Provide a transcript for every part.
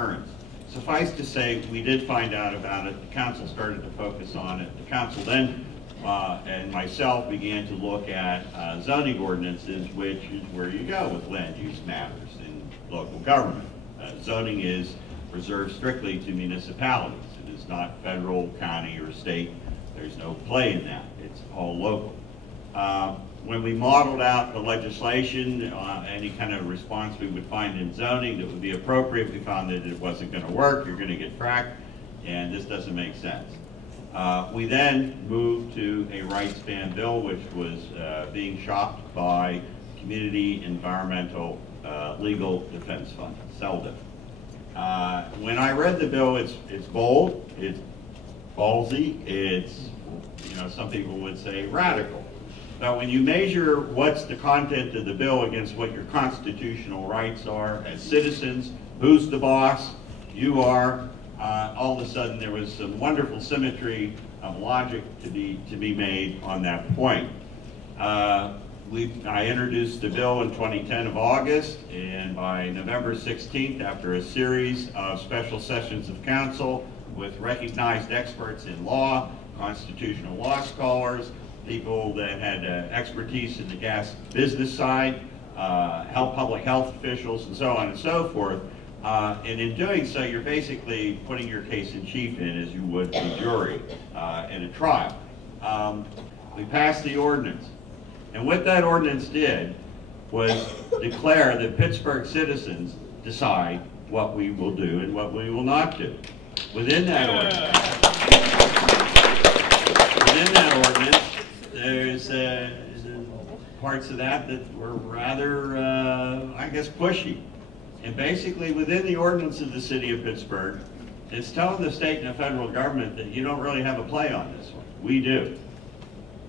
occurrence. Suffice to say, we did find out about it. The council started to focus on it. The council then and myself began to look at zoning ordinances, which is where you go with land use matters in local government. Zoning is reserved strictly to municipalities. It is not federal, county, or state. There's no play in that. It's all local. When we modeled out the legislation, any kind of response we would find in zoning that would be appropriate, we found that it wasn't going to work. You're going to get fracked, and this doesn't make sense. We then moved to a rights ban bill, which was being shopped by Community Environmental Legal Defense Fund, CELDF. When I read the bill, it's bold, it's ballsy, it's, some people would say radical. But when you measure what's the content of the bill against what your constitutional rights are as citizens, who's the boss, you are, all of a sudden there was some wonderful symmetry of logic to be made on that point. I introduced the bill in 2010 of August, and by November 16th, after a series of special sessions of council with recognized experts in law, constitutional law scholars, people that had expertise in the gas business side, public health officials, and so on and so forth. And in doing so, you're basically putting your case in chief in as you would the jury in a trial. We passed the ordinance. And what that ordinance did was declare that Pittsburgh citizens decide what we will do and what we will not do. Within that ordinance, there's parts of that were rather, I guess, pushy. And basically, within the ordinance of the city of Pittsburgh, it's telling the state and the federal government that you don't really have a play on this one. We do.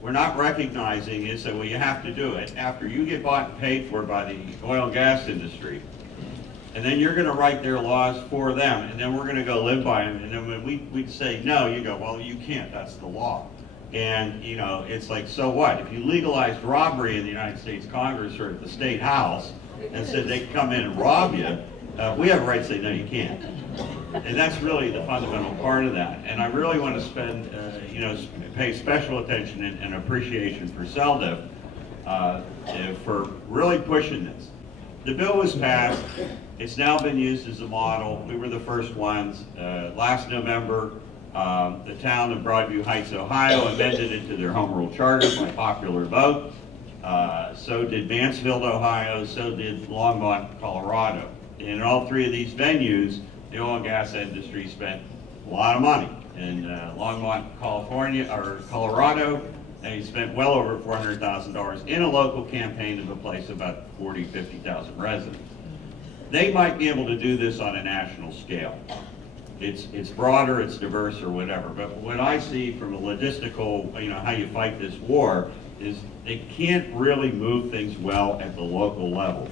We're not recognizing it, so you have to do it after you get bought and paid for by the oil and gas industry. And then you're going to write their laws for them, and then we're going to go live by them. And then when we'd say, no, you go, well, you can't, that's the law. And, it's like, so what? If you legalized robbery in the United States Congress or at the State House and said they could come in and rob you, we have a right to say, no, you can't. And that's really the fundamental part of that. And I really want to spend, pay special attention and appreciation for CELDF for really pushing this. The bill was passed. It's now been used as a model. We were the first ones. Last November, the town of Broadview Heights, Ohio amended it to their home rule charter by popular vote. So did Mansfield, Ohio. So did Longmont, Colorado. And in all three of these venues, the oil and gas industry spent a lot of money. In Longmont, Colorado, they spent well over $400,000 in a local campaign to replace about 50,000 residents. They might be able to do this on a national scale. It's broader, it's diverse, or whatever. But what I see from a logistical, how you fight this war, is they can't really move things well at the local level.